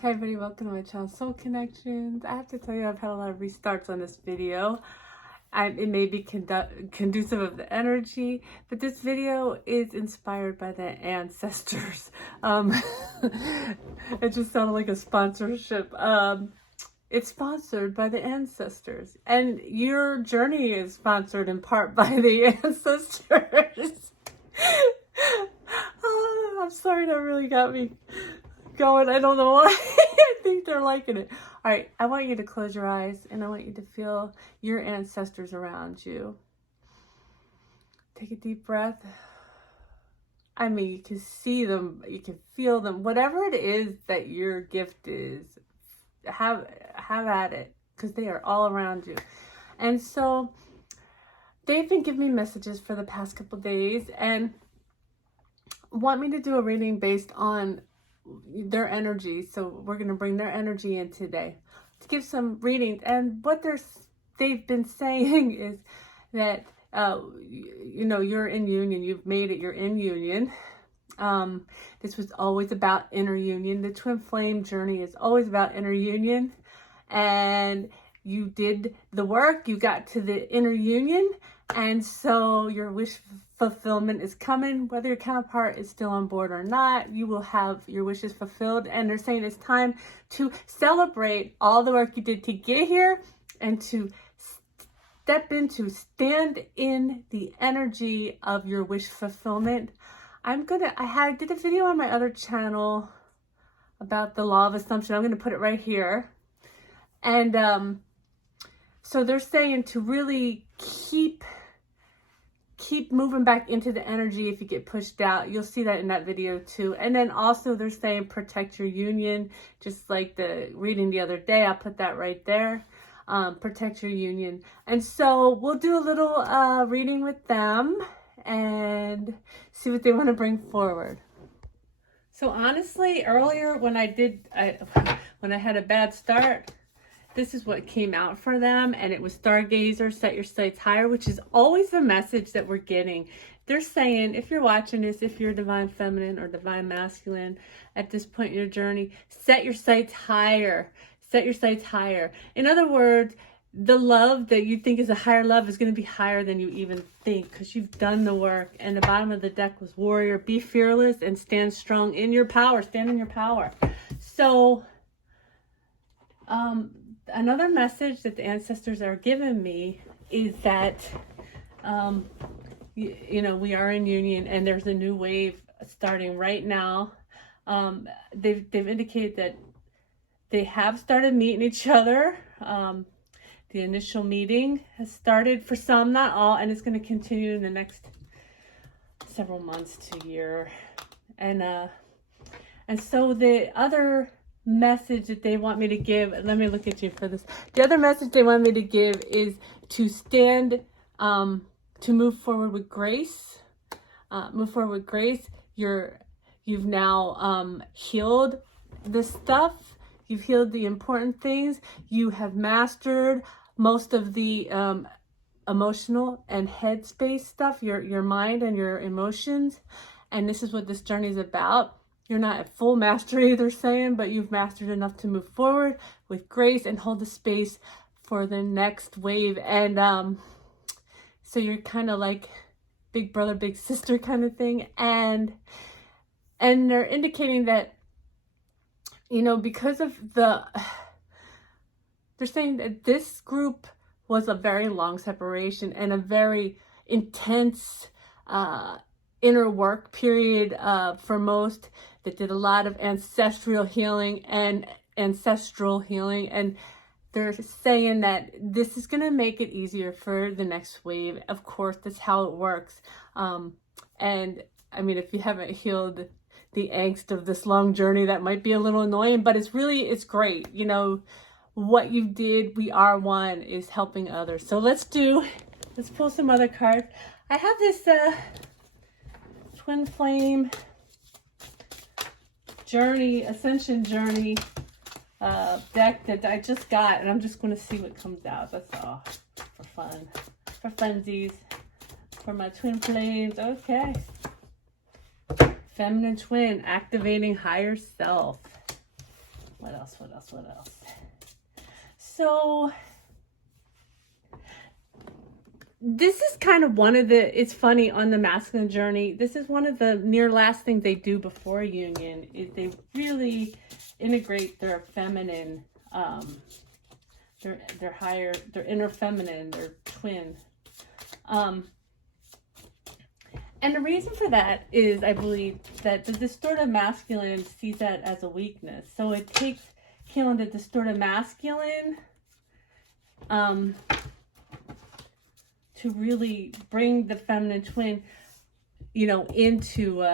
Hey everybody, welcome to my channel Soul Connections. I have to tell you I've had a lot of restarts on this video. It may be conducive of the energy, but this video is inspired by the ancestors. It just sounded like a sponsorship. It's sponsored by the ancestors, and your journey is sponsored in part by the ancestors. Oh, I'm sorry, that really got me going. I don't know why. I think they're liking it. All right, I want you to close your eyes and I want you to feel your ancestors around you. Take a deep breath. I mean, you can see them, you can feel them. Whatever it is that your gift is, have at it, because they are all around you. And so they've been giving me messages for the past couple days and want me to do a reading based on their energy. So we're going to bring their energy in today to give some readings. And what they've been saying is that you're in union, you've made it, you're in union. This was always about inner union. The twin flame journey is always about inner union, and you did the work, you got to the inner union, and so your wish fulfillment is coming. Whether your counterpart is still on board or not, you will have your wishes fulfilled. And they're saying it's time to celebrate all the work you did to get here and to stand in the energy of your wish fulfillment. I did a video on my other channel about the law of assumption. I'm going to put it right here. And so they're saying to really keep moving back into the energy. If you get pushed out, you'll see that in that video too. And then also they're saying protect your union, just like the reading the other day. I'll put that right there. Protect your union. And so we'll do a little reading with them and see what they want to bring forward. So honestly, earlier when I had a bad start, this is what came out for them, and it was Stargazer, set your sights higher, which is always the message that we're getting. They're saying, if you're watching this, if you're divine feminine or divine masculine at this point in your journey, set your sights higher. Set your sights higher. In other words, the love that you think is a higher love is going to be higher than you even think, because you've done the work. And the bottom of the deck was warrior. Be fearless and stand strong in your power. Stand in your power. So, another message that the ancestors are giving me is that, we are in union and there's a new wave starting right now. They've indicated that they have started meeting each other. The initial meeting has started for some, not all, and it's going to continue in the next several months to a year. And so the other message that they want me to give, let me look at you for this. The other message they want me to give is to stand, to move forward with grace. Move forward with grace. You've now healed this stuff. You've healed the important things. You have mastered most of the emotional and headspace stuff, your mind and your emotions. And this is what this journey is about. You're not at full mastery, they're saying, but you've mastered enough to move forward with grace and hold the space for the next wave. And so you're kind of like big brother, big sister kind of thing. And they're indicating that, because of they're saying that this group was a very long separation and a very intense inner work period for most, that did a lot of ancestral healing. And they're saying that this is going to make it easier for the next wave. Of course, that's how it works. And I mean, if you haven't healed the angst of this long journey, that might be a little annoying, but it's great. What you did, we are one, is helping others. So let's pull some other cards. I have this twin flame journey, ascension journey deck that I just got, and I'm just going to see what comes out. That's all, for funsies, for my twin flames. Okay. Feminine twin, activating higher self. What else? So this is kind of one of the, it's funny, on the masculine journey, this is one of the near last things they do before union, is they really integrate their feminine, their higher, their inner feminine, their twin. And the reason for that is, I believe, that the distorted masculine sees that as a weakness. So it takes healing the distorted masculine to really bring the feminine twin, into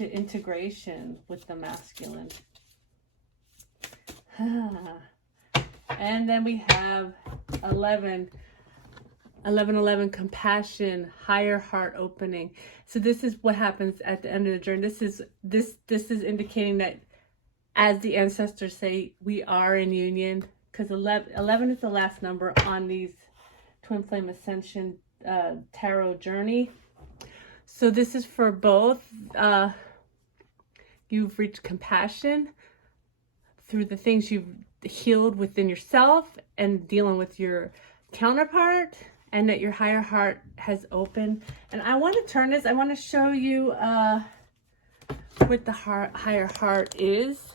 integration with the masculine. And then we have 11, compassion, higher heart opening. So this is what happens at the end of the journey. This is indicating that, as the ancestors say, we are in union, because 11 is the last number on these Twin Flame Ascension tarot journey. So this is for both. You've reached compassion through the things you've healed within yourself and dealing with your counterpart, and that your higher heart has opened. And I want to turn this, I want to show you what the higher heart is.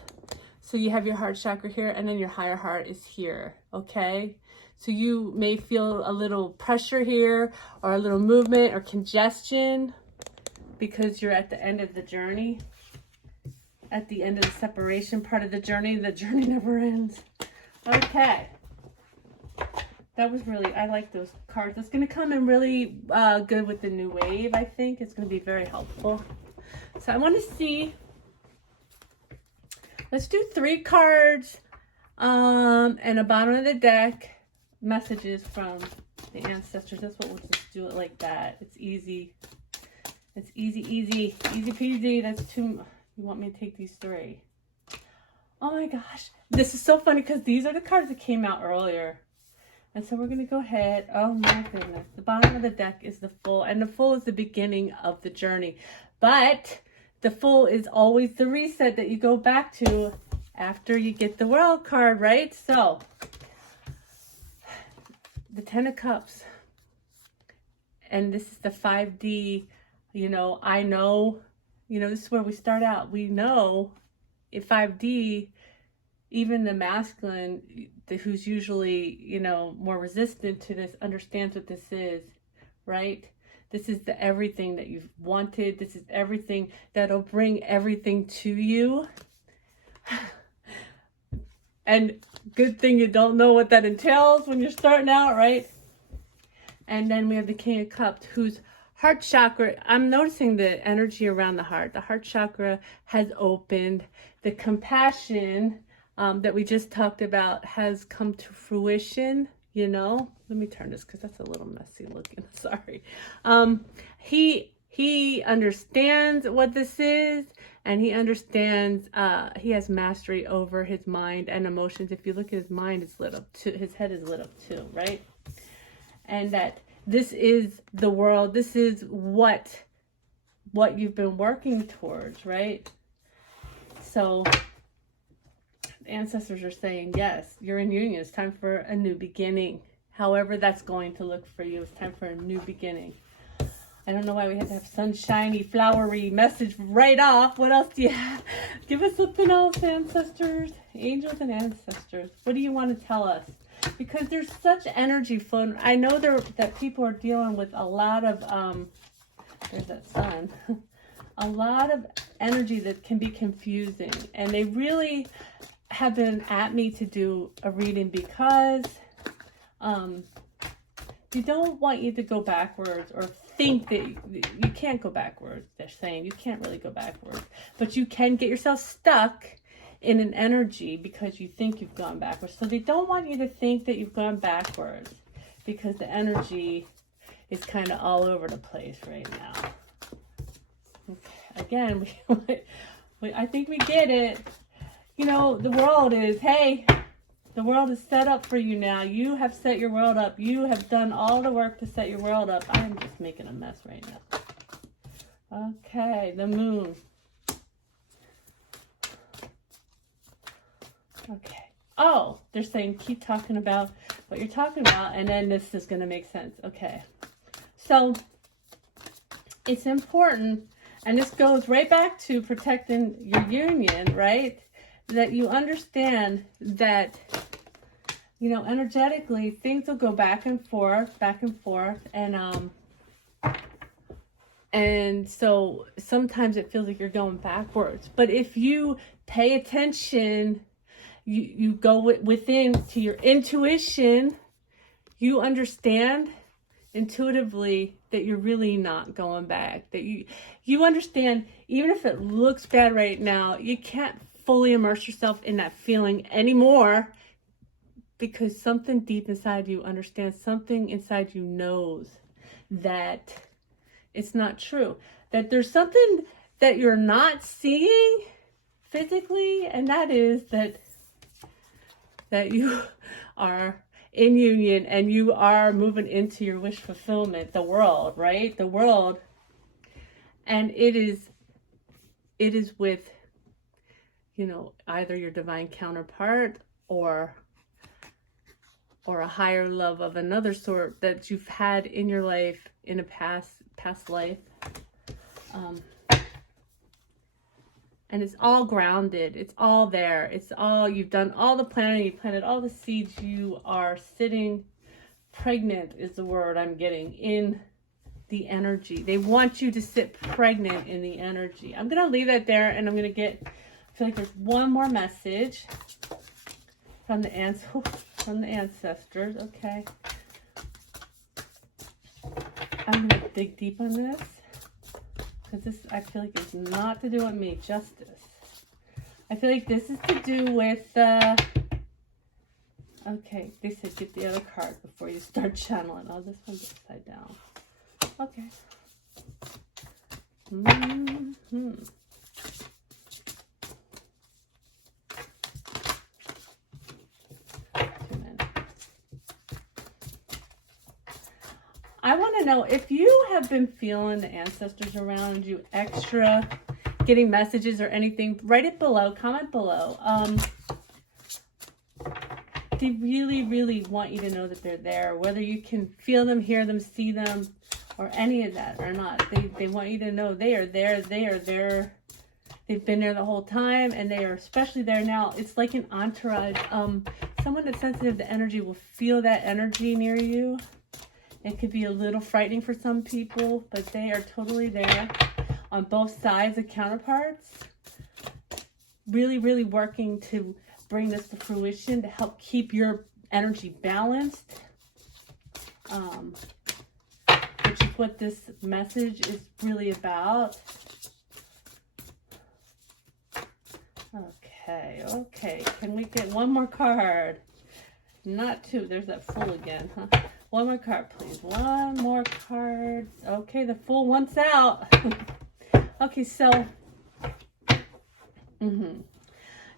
So you have your heart chakra here, and then your higher heart is here, okay? So you may feel a little pressure here, or a little movement or congestion, because you're at the end of the journey, at the end of the separation part of the journey. The journey never ends. Okay. That was really, I like those cards. It's going to come in really good with the new wave, I think. It's going to be very helpful. So I want to see, let's do 3 cards and a bottom of the deck, messages from the ancestors. That's what we'll just do it like that. It's easy. It's easy peasy. That's too, you want me to take these 3? Oh my gosh. This is so funny because these are the cards that came out earlier. And so we're going to go ahead. Oh my goodness. The bottom of the deck is the Fool. And the Fool is the beginning of the journey. But the Fool is always the reset that you go back to after you get the World card, right? So, the 10 of Cups. And this is the 5D. I know. This is where we start out. We know in 5D, even the masculine, who's usually, more resistant to this, understands what this is, right? This is the everything that you've wanted. This is everything that'll bring everything to you. And good thing you don't know what that entails when you're starting out, right? And then we have the King of Cups, whose heart chakra, I'm noticing the energy around the heart. The heart chakra has opened. The compassion that we just talked about has come to fruition, Let me turn this because that's a little messy looking. Sorry. He understands what this is, and he understands, he has mastery over his mind and emotions. If you look at his mind, it's lit up too. His head is lit up too, right? And that this is the world. This is what you've been working towards, right? So ancestors are saying, yes, you're in union. It's time for a new beginning. However that's going to look for you, it's time for a new beginning. I don't know why we had to have sunshiny, flowery message right off. What else do you have? Give us something else, ancestors. Angels and ancestors. What do you want to tell us? Because there's such energy floating. I know that people are dealing with a lot of, there's that sun. A lot of energy that can be confusing. And they really have been at me to do a reading because they don't want you to go backwards or think that you can't go backwards. They're saying you can't really go backwards, but you can get yourself stuck in an energy because you think you've gone backwards. So they don't want you to think that you've gone backwards because the energy is kind of all over the place right now. Okay. Again, I think we get it. The world is, hey, the world is set up for you now. You have set your world up. You have done all the work to set your world up. I am just making a mess right now. Okay, the Moon. Okay. Oh, they're saying keep talking about what you're talking about, and then this is going to make sense. Okay. So it's important, and this goes right back to protecting your union, right? That you understand that, you know, energetically, things will go back and forth, and so sometimes it feels like you're going backwards. But if you pay attention, you go within to your intuition, you understand intuitively that you're really not going back. That you understand, even if it looks bad right now, you can't fully immerse yourself in that feeling anymore, because something deep inside you understands, something inside you knows that it's not true. That there's something that you're not seeing physically, and that is that you are in union and you are moving into your wish fulfillment, the world, right? The world. And it is with, you know, either your divine counterpart or a higher love of another sort that you've had in your life, in a past life. And it's all grounded. It's all there. It's all, you've done all the planning. You planted all the seeds. You are sitting pregnant is the word I'm getting, in the energy. They want you to sit pregnant in the energy. I'm going to leave that there, and I'm going to get, I feel like there's one more message from the ancestors. Okay. I'm going to dig deep on this, because this, I feel like, is not to do with me justice. I feel like this is to do with, okay, they said get the other card before you start channeling. Oh, this one's upside down. Okay. I want to know if you have been feeling the ancestors around you extra, getting messages or anything. Write it below, comment below. They really, really want you to know that they're there, whether you can feel them, hear them, see them, or any of that or not. They want you to know they are there. They are there. They've been there the whole time, and they are especially there now. It's like an entourage. Someone that's sensitive to energy will feel that energy near you. It could be a little frightening for some people, but they are totally there on both sides of counterparts. Really, really working to bring this to fruition, to help keep your energy balanced. Which is what this message is really about. Okay. Can we get one more card? Not two. There's that Fool again, huh? One more card, please. One more card. Okay, the Fool wants out. Okay, so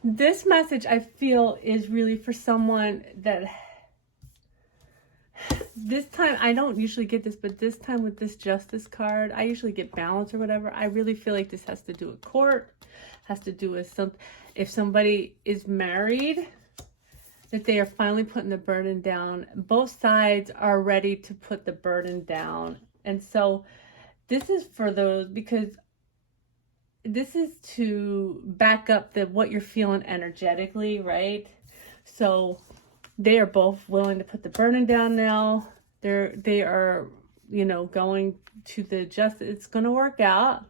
this message, I feel, is really for someone that this time, I don't usually get this, but this time with this Justice card, I usually get balance or whatever. I really feel like this has to do with court, has to do with if somebody is married, that they are finally putting the burden down. Both sides are ready to put the burden down. And so this is for those, because this is to back up what you're feeling energetically, right? So they are both willing to put the burden down now. They are, you know, going to the justice. It's going to work out.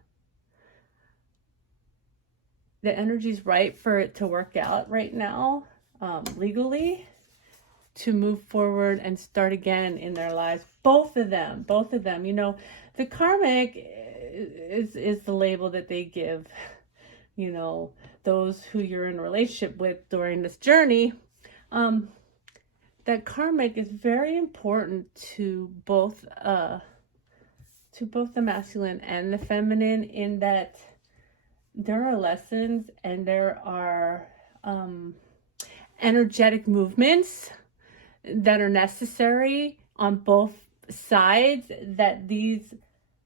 The energy's right for it to work out right now, legally, to move forward and start again in their lives. Both of them. You know, the karmic is the label that they give, you know, those who you're in a relationship with during this journey. That karmic is very important to both the masculine and the feminine, in that there are lessons and there are energetic movements that are necessary on both sides, that these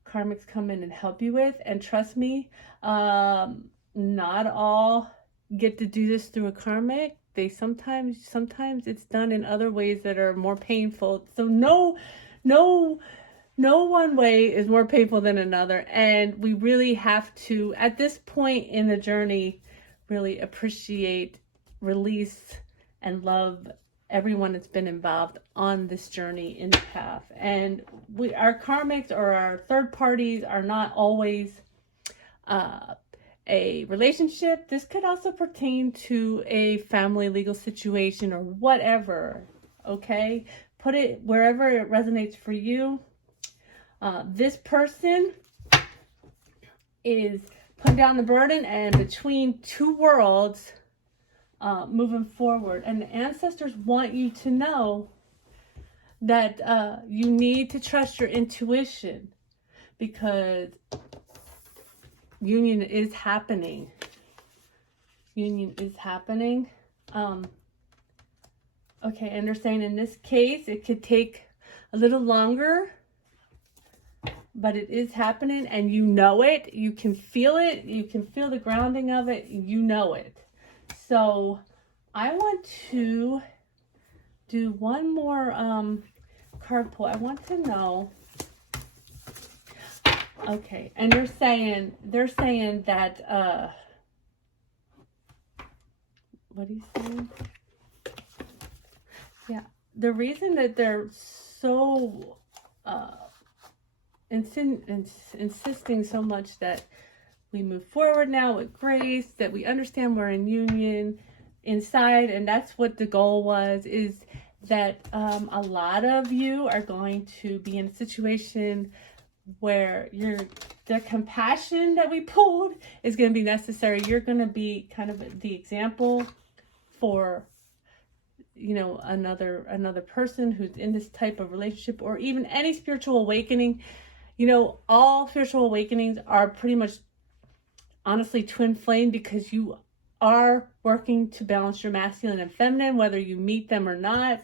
karmics come in and help you with. And trust me, not all get to do this through a karmic. they sometimes it's done in other ways that are more painful. So no one way is more painful than another. And we really have to, at this point in the journey, really appreciate, release, and love everyone that's been involved on this journey in the path. And our karmics or our third parties are not always a relationship. This could also pertain to a family legal situation or whatever. Okay, put it wherever it resonates for you. This person is putting down the burden and between two worlds, moving forward. And the ancestors want you to know that you need to trust your intuition, because union is happening. Union is happening. Okay, and they're saying in this case, it could take a little longer, but it is happening, and you know it. You can feel it. You can feel the grounding of it. You know it. So I want to do one more card pull. I want to know. Okay, and they're saying that what are you saying? Yeah, the reason that they're so insisting so much that we move forward now with grace, that we understand we're in union inside, and that's what the goal was, is that a lot of you are going to be in a situation where the compassion that we pulled is going to be necessary. You're going to be kind of the example for, you know, another person who's in this type of relationship, or even any spiritual awakening. You know, all spiritual awakenings are pretty much honestly twin flame, because you are working to balance your masculine and feminine, whether you meet them or not.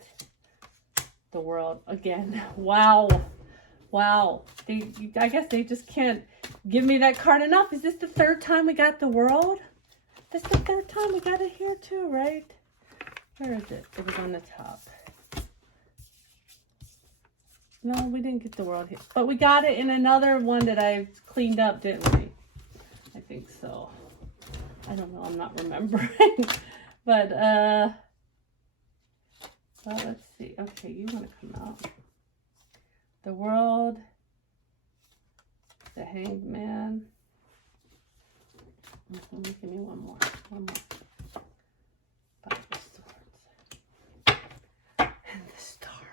The world again. Wow. I guess they just can't give me that card enough. Is this the third time we got the world? This the third time we got it here too, right? Where is it? It was on the top. No, we didn't get the world here. But we got it in another one that I cleaned up, didn't we? I think so. I don't know. I'm not remembering. But, well, let's see. Okay, you want to come out. The world. The Hanged Man. Give me one more. Five of Swords. And the Star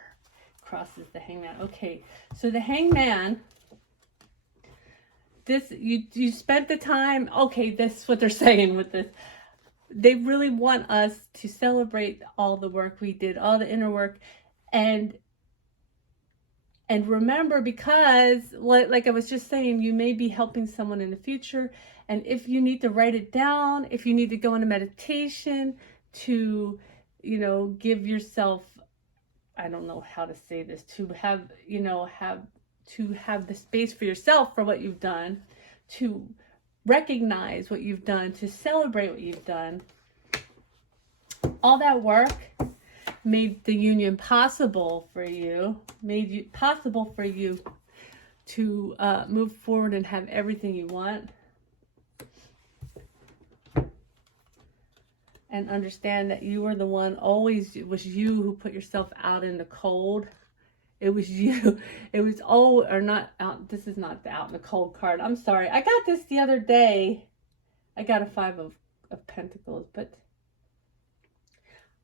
crosses the Hangman. Okay, so the Hangman, this, you spent the time, okay, this is what they're saying with this. They really want us to celebrate all the work we did, all the inner work, and remember, because like I was just saying, you may be helping someone in the future, and if you need to write it down, if you need to go into meditation to, you know, give yourself, I don't know how to say this, to have, you know, have the space for yourself for what you've done, to recognize what you've done, to celebrate what you've done. All that work made the union possible for you, made it possible for you to move forward and have everything you want. And understand that you were the one, always, it was you who put yourself out in the cold. It was you. It was not out. This is not the out in the cold card. I'm sorry. I got this the other day. I got a 5 of Pentacles, but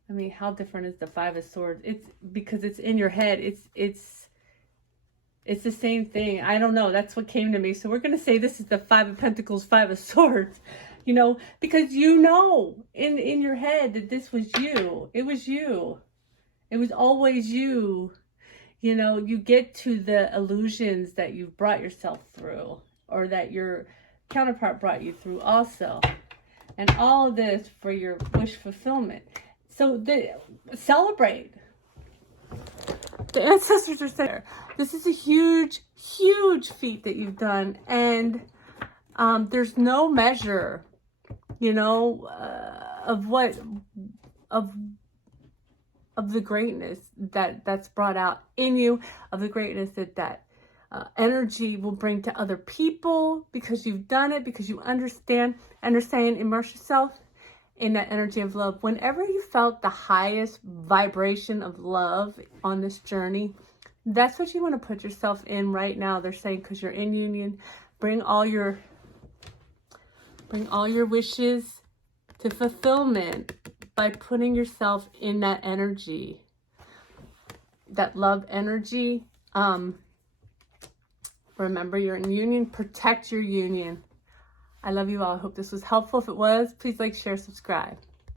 I mean, how different is the 5 of Swords? It's because it's in your head. It's the same thing. I don't know. That's what came to me. So we're going to say this is the 5 of Pentacles, 5 of Swords. You know, because you know in your head that this was you. It was you. It was always you. You know, you get to the illusions that you've brought yourself through, or that your counterpart brought you through also. And all of this for your wish fulfillment. So celebrate. The ancestors are saying this is a huge, huge feat that you've done. And there's no measure, you know, of of the greatness that's brought out in you, of the greatness that energy will bring to other people, because you've done it, because you understand. And they're saying immerse yourself in that energy of love. Whenever you felt the highest vibration of love on this journey, that's what you want to put yourself in right now. They're saying, because you're in union, bring all your wishes to fulfillment by putting yourself in that energy, that love energy. Remember, you're in union. Protect your union. I love you all. I hope this was helpful. If it was, please like, share, subscribe.